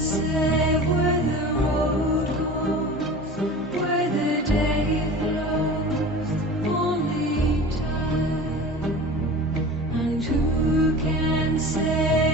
say where the road goes, where the day flows? Only time. And who can say